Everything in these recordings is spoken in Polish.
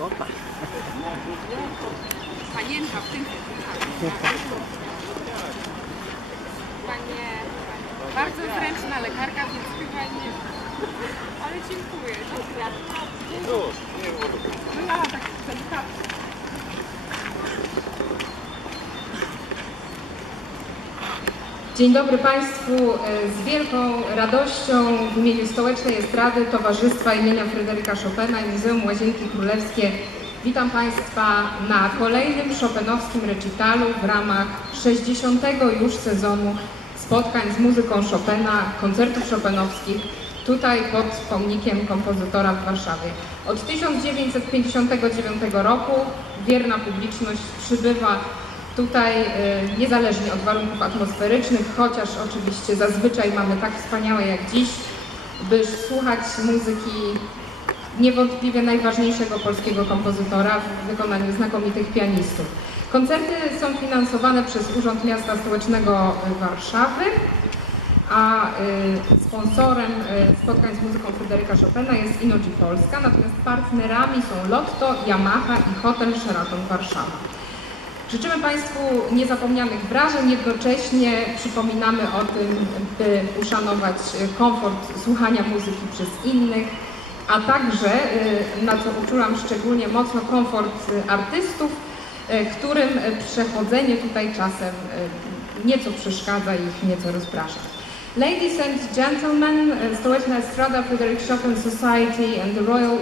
Opa. Panienka w tym Panie, bardzo zręczna lekarka, więc chyba nie. Ale dziękuję. No ja tak delikatnie. Dzień dobry Państwu. Z wielką radością w imieniu Stołecznej Estrady Towarzystwa imienia Fryderyka Chopina i Muzeum Łazienki Królewskie witam Państwa na kolejnym Chopinowskim recitalu w ramach 60. już sezonu spotkań z muzyką Chopina, koncertów chopinowskich tutaj pod pomnikiem kompozytora w Warszawie. Od 1959 roku wierna publiczność przybywa tutaj e, niezależnie od warunków atmosferycznych, chociaż oczywiście zazwyczaj mamy tak wspaniałe jak dziś, by słuchać muzyki niewątpliwie najważniejszego polskiego kompozytora w wykonaniu znakomitych pianistów. Koncerty są finansowane przez Urząd Miasta Stołecznego Warszawy, a y, sponsorem y, spotkań z muzyką Fryderyka Chopina jest Inoji Polska, natomiast partnerami są Lotto, Yamaha i Hotel Sheraton Warszawa. Życzymy Państwu niezapomnianych wrażeń, jednocześnie przypominamy o tym, by uszanować komfort słuchania muzyki przez innych, a także, y, na co uczułam szczególnie mocno, komfort artystów, y, którym przechodzenie tutaj czasem y, nieco przeszkadza i ich nieco rozprasza. Ladies and gentlemen, Stołeczna Estrada Frederick Chopin Society and the Royal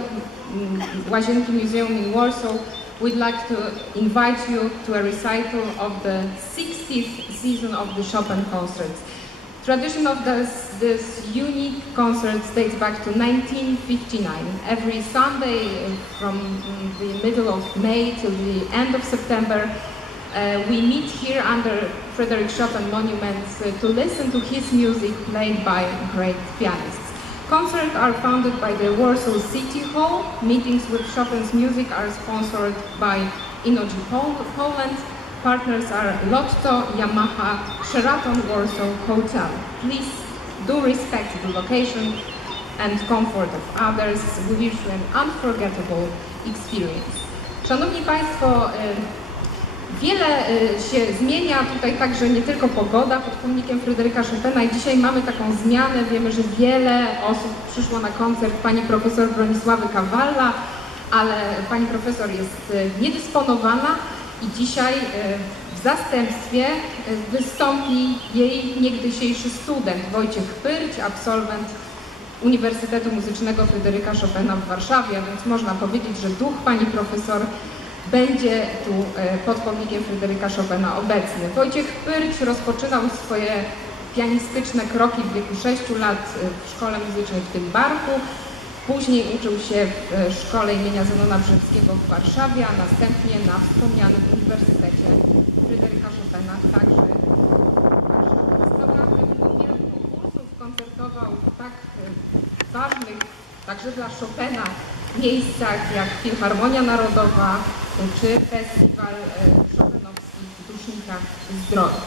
mm, Łazienki Museum in Warsaw we'd like to invite you to a recital of the 60th season of the Chopin concerts. Tradition of this, this unique concert dates back to 1959. Every Sunday uh, from the middle of May till the end of September, uh, we meet here under Frederick Chopin monuments uh, to listen to his music played by great pianists. Concerts are funded by the Warsaw City Hall. Meetings with Chopin's music are sponsored by Pol- Poland. Partners are Lotto, Yamaha, Sheraton Warsaw Hotel. Please do respect the location and comfort of others. We wish you an unforgettable experience. Szanowni Państwo, Wiele y, się zmienia, tutaj także nie tylko pogoda pod pomnikiem Fryderyka Chopina. I dzisiaj mamy taką zmianę, wiemy, że wiele osób przyszło na koncert pani profesor Bronisławy Kawalla, ale pani profesor jest y, niedysponowana i dzisiaj y, w zastępstwie wystąpi jej niegdysiejszy student Wojciech Pyrć, absolwent Uniwersytetu Muzycznego Fryderyka Chopina w Warszawie, a więc można powiedzieć, że duch pani profesor będzie tu e, pod pomnikiem Fryderyka Chopina obecny. Wojciech Pyrć rozpoczynał swoje pianistyczne kroki w wieku 6 lat e, w szkole muzycznej w tym barku. Później uczył się w e, szkole imienia Zenona Brzewskiego w Warszawie, a następnie na wspomnianym Uniwersytecie Fryderyka Chopina także koncertował tak ważnych także dla Chopina miejscach jak Filharmonia Narodowa czy Festiwal e, Chopinowski w Dusznikach Zdrowia.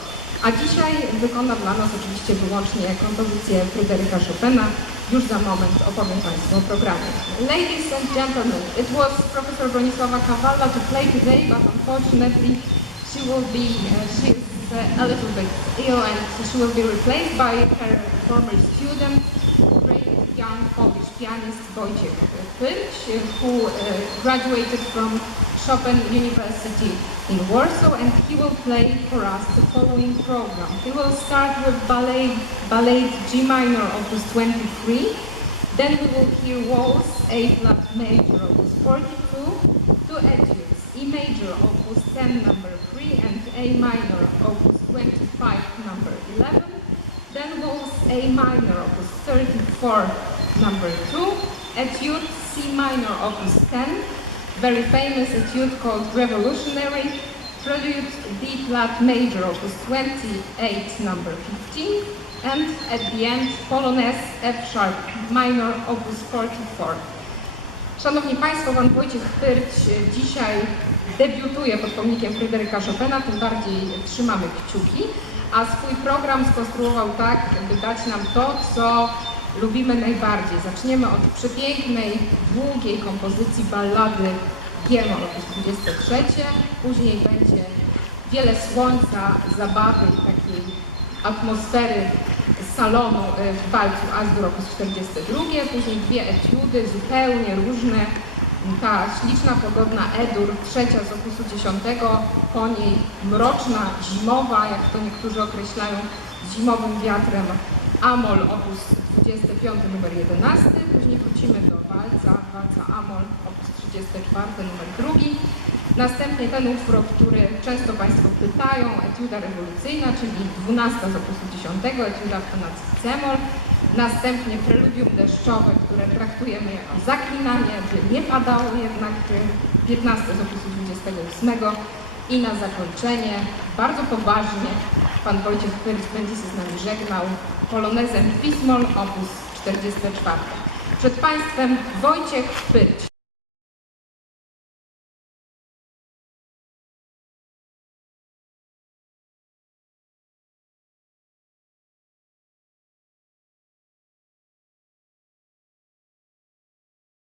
A dzisiaj wykona dla nas oczywiście wyłącznie kompozycję Fryderyka Chopina. Już za moment opowiem Państwu o programie. Ladies and gentlemen, it was Professor Bronisława Kawalla to play today, but unfortunately she will be, uh, she is uh, a little bit ill and she will be replaced by her former student, young Polish pianist Wojciech Pyrć, who uh, graduated from Chopin University in Warsaw and he will play for us the following program. He will start with ballet, ballet G minor opus 23, then we will hear waltz A flat major opus 42, two etudes E major opus 10 number 3 and A minor opus 25 number 11, then waltz A minor opus 34 number 2, etude C minor opus 10, very famous etude called Revolutionary, prelude D flat major opus 28 number 15, and at the end Polonaise F sharp minor opus 44. Szanowni Państwo, Pan Wojciech Pyrć dzisiaj debiutuje pod pomnikiem Fryderyka Chopina, tym bardziej trzymamy kciuki, a swój program skonstruował tak, by dać nam to, co lubimy najbardziej. Zaczniemy od przepięknej, długiej kompozycji ballady G-moll op. 23, później będzie wiele słońca, zabawy i takiej atmosfery salonu y, w walcu Asdur op. 42, później dwie etiudy zupełnie różne, ta śliczna, pogodna Edur, trzecia z opusu 10, po niej mroczna, zimowa, jak to niektórzy określają, zimowym wiatrem, Amol opus 25 numer 11, później wrócimy do walca, walca Amol opus 34 numer 2, następnie ten utwór, który często Państwo pytają, etiuda rewolucyjna, czyli 12 z opusu 10, etiuda w tonacji c-moll, Następnie preludium deszczowe, które traktujemy jako zaklinanie, by nie padało jednak 15 z opusu 28 i na zakończenie bardzo poważnie pan Wojciech Pyrys będzie się z nami żegnał polonezem Fismol opus 44. Przed Państwem Wojciech Pyrś.